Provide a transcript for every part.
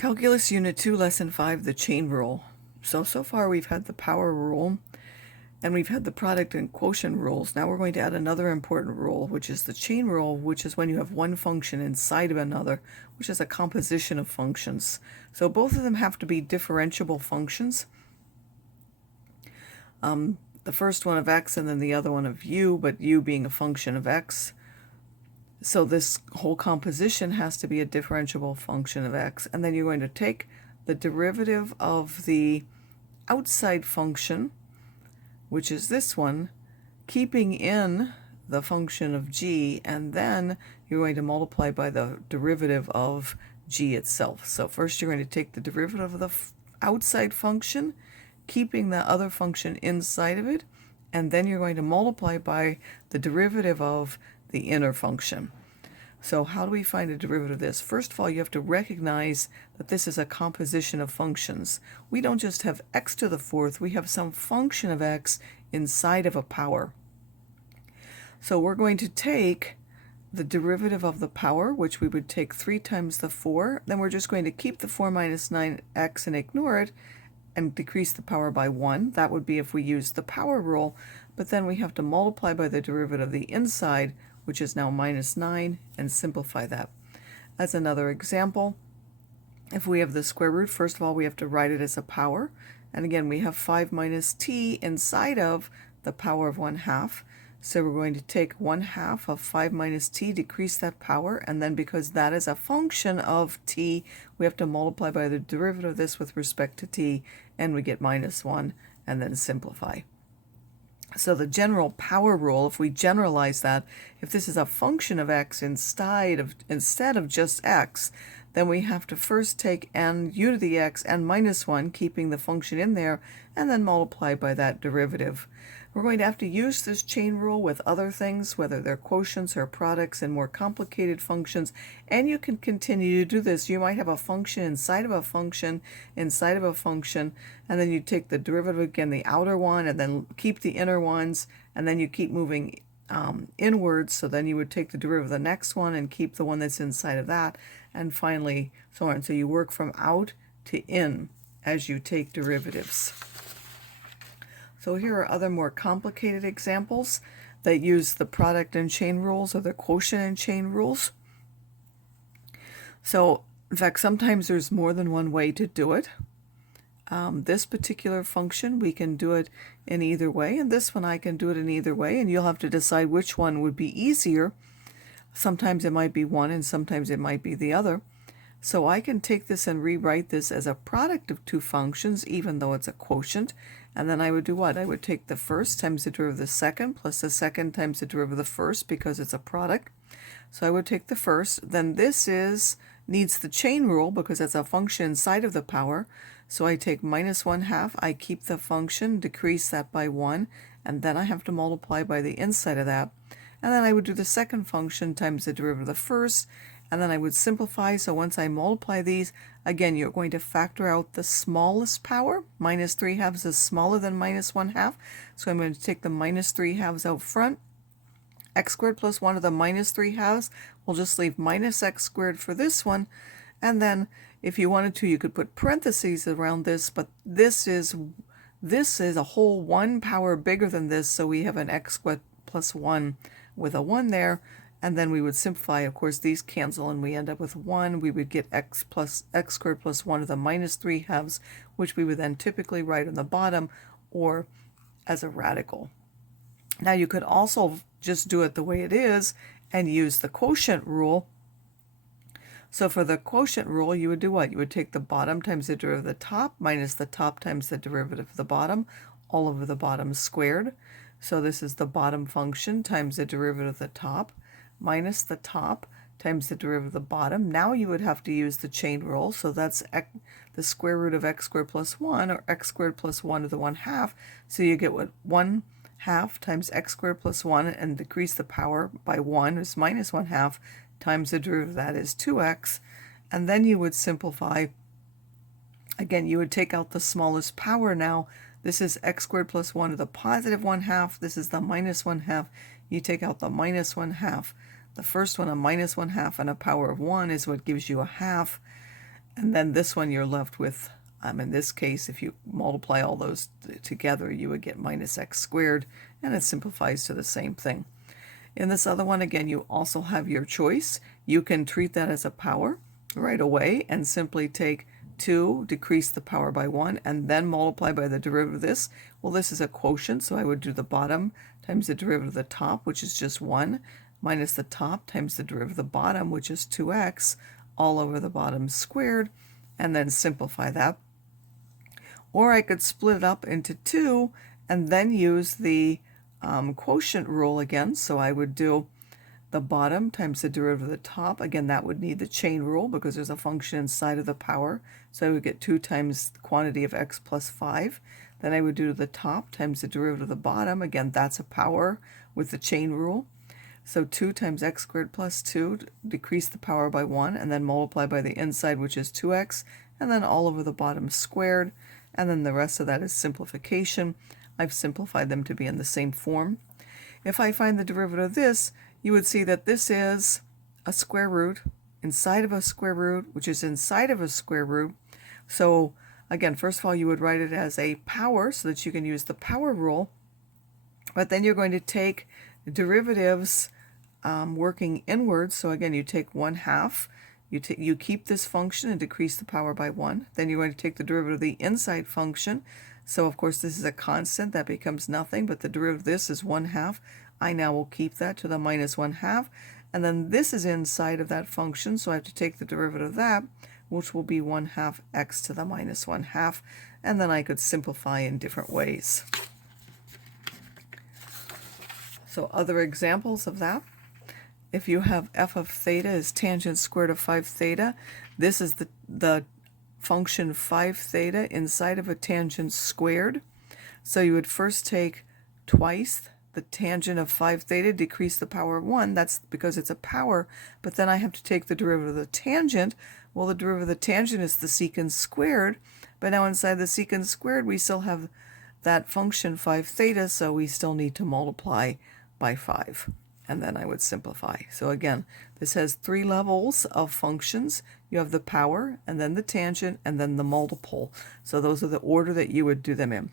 Calculus Unit 2, Lesson 5, the chain rule. So far we've had the power rule, and we've had the product and quotient rules. Now we're going to add another important rule, which is the chain rule, which is when you have one function inside of another, which is a composition of functions. So both of them have to be differentiable functions. The first one of x and then the other one of u, but u being a function of x. So this whole composition has to be a differentiable function of x. And then you're going to take the derivative of the outside function, which is this one, keeping in the function of g, and then you're going to multiply by the derivative of g itself. So first you're going to take the derivative of the outside function, keeping the other function inside of it, and then you're going to multiply by the derivative of the inner function. So how do we find a derivative of this? First of all, you have to recognize that this is a composition of functions. We don't just have x to the fourth, we have some function of x inside of a power. So we're going to take the derivative of the power, which we would take 3 times the 4. Then we're just going to keep the 4 minus 9x and ignore it and decrease the power by 1. That would be if we use the power rule. But then we have to multiply by the derivative of the inside, which is now minus 9, and simplify that. As another example, if we have the square root, first of all, we have to write it as a power. And again, we have 5 minus t inside of the power of 1/2. So we're going to take 1/2 of 5 minus t, decrease that power, and then because that is a function of t, we have to multiply by the derivative of this with respect to t, and we get minus 1, and then simplify. So the general power rule, if we generalize that, if this is a function of x instead of just x, then we have to first take n u to the x and minus 1, keeping the function in there, and then multiply by that derivative. We're going to have to use this chain rule with other things, whether they're quotients or products and more complicated functions, and you can continue to do this. You might have a function inside of a function inside of a function, and then you take the derivative again, the outer one, and then keep the inner ones, and then you keep moving inwards, so then you would take the derivative of the next one and keep the one that's inside of that, and finally so on. So you work from out to in as you take derivatives. So here are other more complicated examples that use the product and chain rules or the quotient and chain rules. So in fact, sometimes there's more than one way to do it. This particular function, we can do it in either way, and this one I can do it in either way, and you'll have to decide which one would be easier. Sometimes it might be one and sometimes it might be the other. So I can take this and rewrite this as a product of two functions, even though it's a quotient. And then I would do what? I would take the first times the derivative of the second plus the second times the derivative of the first because it's a product. So I would take the first. Then this needs the chain rule because it's a function inside of the power. So I take minus 1/2. I keep the function, decrease that by 1, and then I have to multiply by the inside of that. And then I would do the second function times the derivative of the first, and then I would simplify. So once I multiply these, again, you're going to factor out the smallest power. Minus 3/2 is smaller than minus 1/2. So I'm going to take the minus 3/2 out front. X squared plus 1 of the minus 3/2. We'll just leave minus x squared for this one. And then if you wanted to, you could put parentheses around this, but this is a whole 1 power bigger than this, so we have an x squared plus 1 with a 1 there. And then we would simplify. Of course, these cancel and we end up with 1. We would get x squared plus 1 to the minus 3/2, which we would then typically write on the bottom or as a radical. Now you could also just do it the way it is and use the quotient rule. So for the quotient rule, you would do what? You would take the bottom times the derivative of the top minus the top times the derivative of the bottom, all over the bottom squared. So this is the bottom function times the derivative of the top minus the top times the derivative of the bottom. Now you would have to use the chain rule, so that's the square root of x squared plus 1, or x squared plus 1 to the 1/2. So you get what? 1/2 times x squared plus 1, and decrease the power by 1 is minus 1/2, times the derivative of that is 2x. And then you would simplify. Again, you would take out the smallest power now. This is x squared plus 1 to the positive 1/2. This is the minus 1/2. You take out the minus 1/2. The first one, a minus 1/2 and a power of 1, is what gives you a half. And then this one you're left with, in this case, if you multiply all those together, you would get minus x squared, and it simplifies to the same thing. In this other one, again, you also have your choice. You can treat that as a power right away and simply take 2, decrease the power by 1, and then multiply by the derivative of this. Well, this is a quotient, so I would do the bottom times the derivative of the top, which is just 1, minus the top times the derivative of the bottom, which is 2x, all over the bottom squared, and then simplify that. Or I could split it up into 2 and then use the quotient rule again. So I would do the bottom times the derivative of the top. Again, that would need the chain rule because there's a function inside of the power. So I would get 2 times the quantity of x plus 5. Then I would do the top times the derivative of the bottom. Again, that's a power with the chain rule. So 2 times x squared plus 2, decrease the power by 1, and then multiply by the inside, which is 2x, and then all over the bottom squared. And then the rest of that is simplification. I've simplified them to be in the same form. If I find the derivative of this, you would see that this is a square root inside of a square root, which is inside of a square root. So again, first of all, you would write it as a power so that you can use the power rule. But then you're going to take derivatives working inwards. So again, you take 1/2. You keep this function and decrease the power by 1. Then you're going to take the derivative of the inside function. So of course this is a constant, that becomes nothing, but the derivative of this is 1/2. I now will keep that to the minus 1/2. And then this is inside of that function, so I have to take the derivative of that, which will be 1/2 x to the minus 1/2. And then I could simplify in different ways. So other examples of that. If you have f of theta is tangent squared of 5 theta, this is the function 5 theta inside of a tangent squared. So you would first take twice the tangent of 5 theta, decrease the power of 1. That's because it's a power. But then I have to take the derivative of the tangent. Well, the derivative of the tangent is the secant squared. But now inside the secant squared, we still have that function 5 theta, so we still need to multiply by 5. And then I would simplify. So again, this has 3 levels of functions. You have the power, and then the tangent, and then the multiple. So those are the order that you would do them in.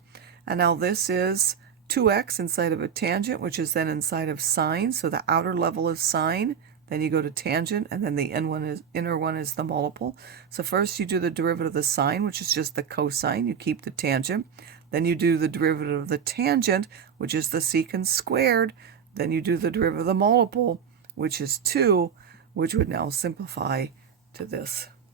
And now this is 2x inside of a tangent, which is then inside of sine. So the outer level is sine, then you go to tangent, and then the inner one is the multiple. So first you do the derivative of the sine, which is just the cosine. You keep the tangent. Then you do the derivative of the tangent, which is the secant squared. Then you do the derivative of the multiple, which is 2, which would now simplify to this.